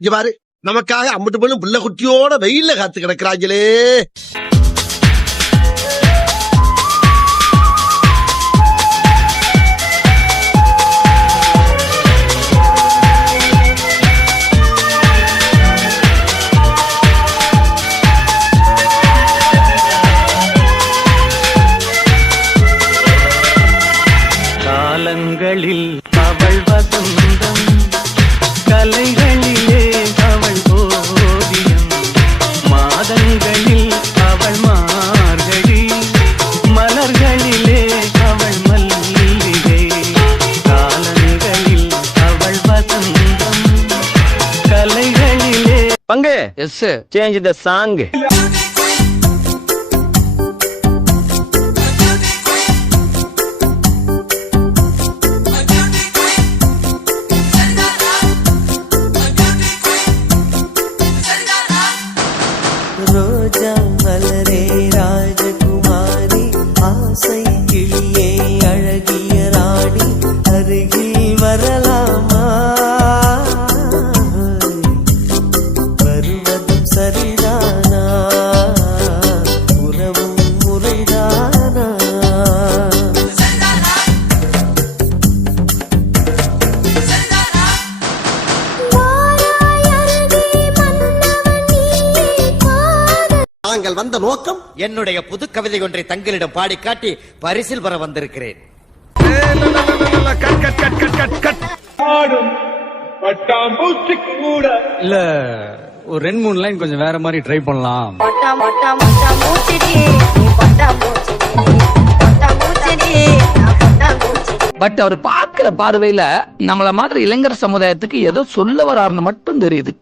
இங்க பாரு, நமக்காக அம்பட்டு பொண்ணு புள்ள குட்டியோட வெயில்ல காத்து கிடக்குறாங்களே. காலங்களில் அவள் வசந்தம், கலைகளிலே அவள் ஓவியம், மாதங்களில் அவள் மார்கழி, மலர்களிலே அவள் மல்லிகை. காலங்களில் அவள் வசந்தம், கலைகளிலே. பங்கு எஸ் சேஞ்ச் த சாங். ரோஜா மலரே ராஜகுமாரி, ஆசை கிளியே அழகிய ராணி, அருகில் வரலாமா? வருவதும் சரிதானா? உறவும் முறைதானா? நாங்கள் வந்த நோக்கம் என்னுடைய புது கவிதை ஒன்றை தங்களிடம் பாடி காட்டி பரிசில் பெற வந்திருக்கிறேன். இல்ல ஒரு 2-3 லைன் கொஞ்சம் வேற மாதிரி ட்ரை பண்ணலாம். பட் அவர் பார்க்கிற பார்வையில நம்மள மாதிரி இளைஞர் சமுதாயத்துக்கு ஏதோ சொல்ல வராருன்னு மட்டும் தெரியுது.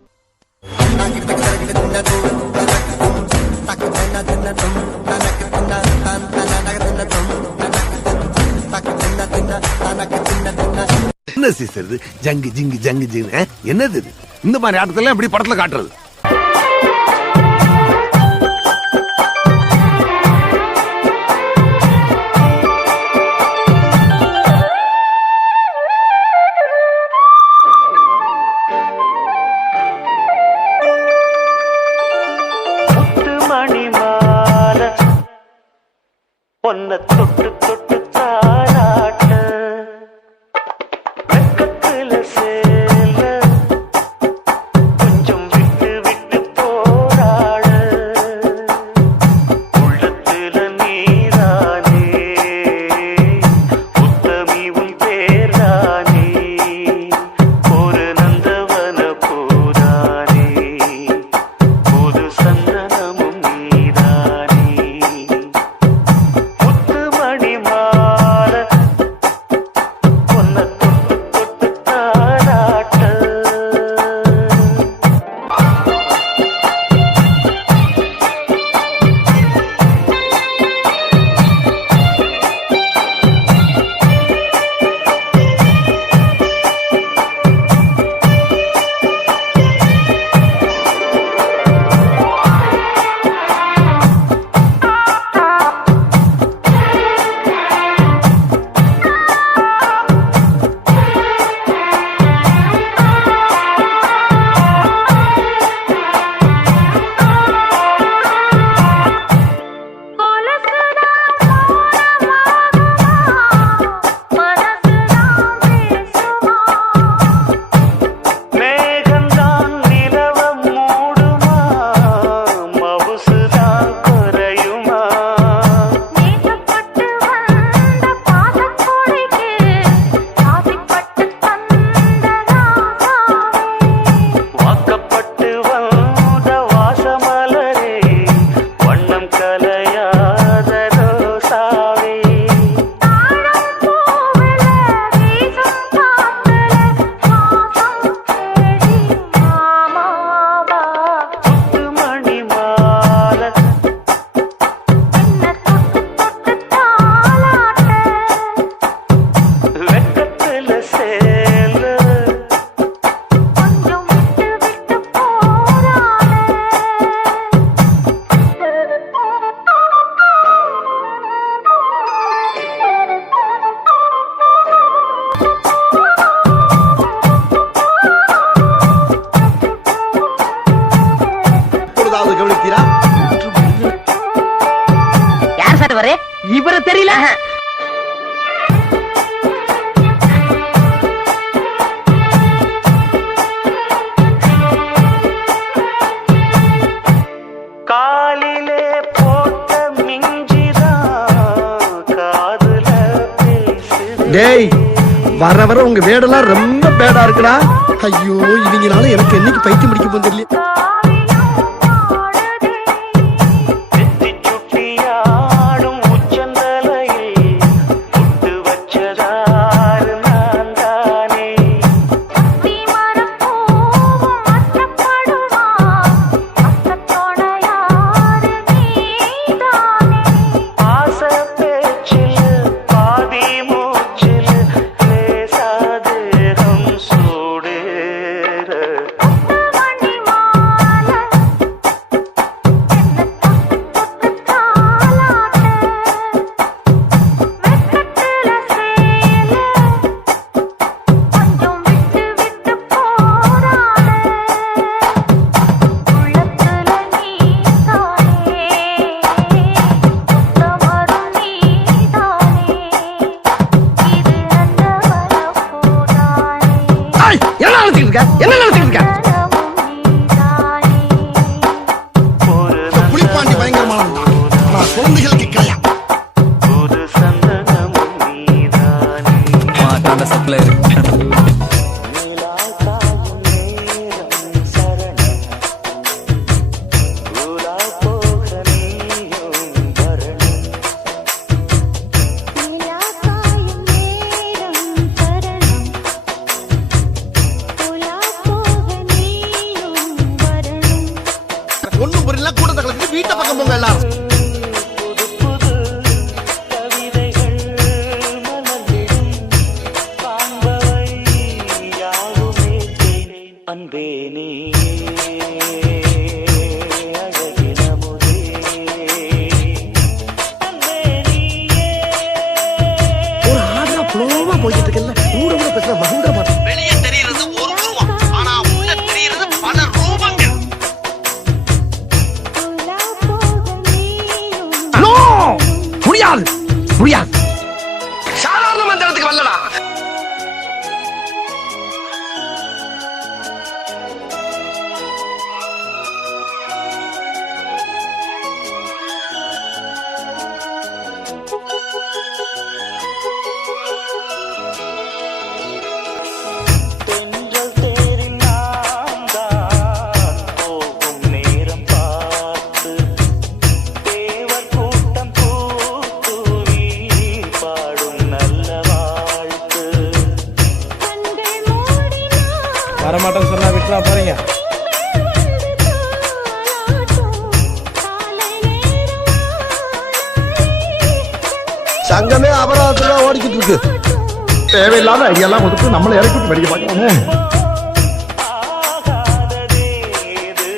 என்ன சிஸ்டர் ஜங்கு ஜிங்கு ஜங்கு ஜிங்கு என்னது இது? இந்த மாதிரி ஆட்டத்துல எப்படி படத்துல காட்டுறது? மணிமால பொன்ன தொட்டு தொட்டு தாராட்ட, வெக்கத்துல சேல கொஞ்சம் விட்டு விட்டு போராட, உள்ளத்துல நீரானே உத்தமி உன் பேரானே, ஒரு நந்தவன பூரானே, புது சந்தனமும் நீரானே. முத்துமணி தெரியல. காலிலே போட்ட மிஞ்சிதான் காதுல பேசுது. டேய் வர வர உங்க வேடெல்லாம் ரொம்ப பேடா இருக்குடா. ஐயோ இவங்கனால எனக்கு என்னைக்கு பைத்தியம் பிடிக்க போகுது தெரியல. நெத்தி சுட்டியாடும் உச்சந்தலையில் புட்டு வச்சதாரு நான் தானே. ஆசை பேச்சில் பாதி மூச்சில் லேசா தேகம் சூடேற. ஏய், என்ன நினைச்சிட்டு இருக்க? என்ன நினைச்சிட்டு இருக்க? ஒரு புலிப்பாண்டி பயங்கரமானவன். நான் குழந்தைகளுக்கு கிடையாது. புது சந்தனமும் நீதானே. அந்த சப்ளை இருக்கு. நிலா காயும் நேரம் சரணம். உலா போக நீயும் வரணும். ஒண்ணும் புரியல, கூட்டத்தை கலந்து வீட்டை பக்கம் போங்க எல்லாரும். புது புது கவிதைகள் மலர்ந்திடும். காண்பவை யாவுமே தேன். அன்பே நீ அழகினமுதே. அன்பே நீயே. ஒரு ஆடா புலோமா போயிட்டு இருக்கல. ஊட ஊட பேசுற மகுண்ட மாட்டேன். வெளியே தெரியுறது ஒரு ரூபம், ஆனா உள்ள தெரியுறது பல ரூபங்கள். நோ முடியாது முடியாது. சாதாரண மந்திரத்துக்கு வரலடா. தென்றல் தேரில் நான் தான் போகும் நேரம் பார்த்து தேவர் கூட்டம் பூத்தூவி பாடும் நல்ல வாழ்த்து. வரமாட்டேன்னு சொன்னா விட்டுறா போறீங்க. சங்கமே அபராதத்துல ஓடிக்கிட்டு இருக்கு. தேவையில்லாத ஐடியெல்லாம் கொடுத்து நம்மளை இறக்கிட்டு படிக்க பார்க்கலாமே. ஆகாததேது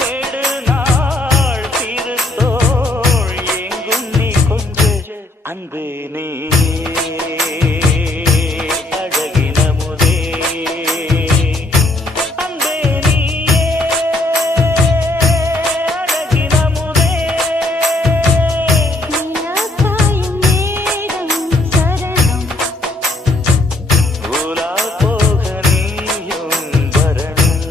நெடு நாள் திருத்தோள் எங்கும் நீ கொஞ்ச அன்பு நீ அழகினமுதே. அன்பே நீயே அழகினமுதே. உலா போக நீயும் வரணும்.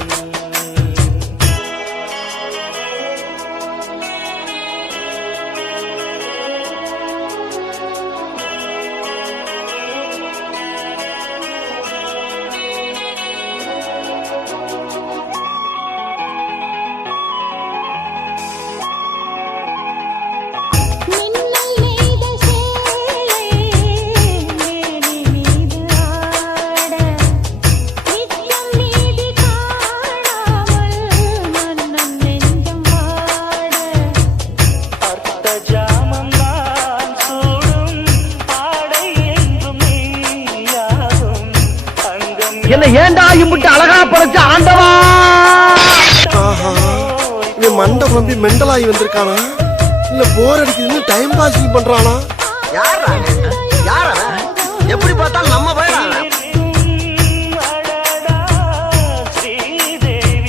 அர்த்த ஜாமம் நான் சூடும் ஆடை என்றும் நீயாகும். அங்கம் என்ன ஏண்டா இம்புட்டு அழகா படைச்ச ஆண்டவா. இவன் மண்டை குழம்பி மெண்டலாகி வந்திருக்கானா இல்ல போர் அடிக்குதுன்னு டைம் பாசிங் பண்றானா? எப்படி பார்த்தாலும் நம்ம போயிடலாம். அடடா ஸ்ரீதேவி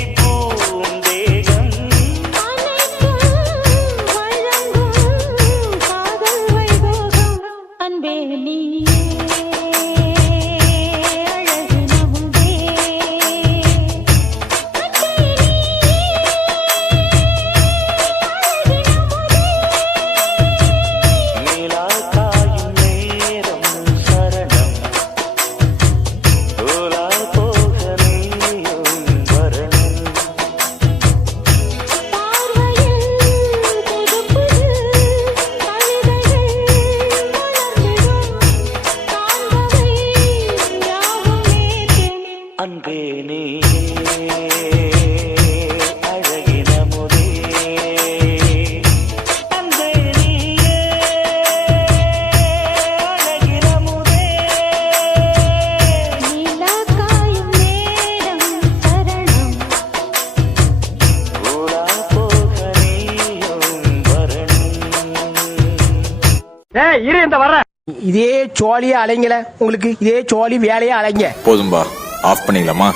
இதே சோழியா அலைங்கல உங்களுக்கு இதே சோழி வேலையா அலைங்க போதும்பா ஆஃப் பண்ணிக்கலாமா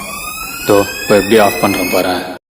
இப்போ எப்படி ஆஃப் பண்றேன் பாரு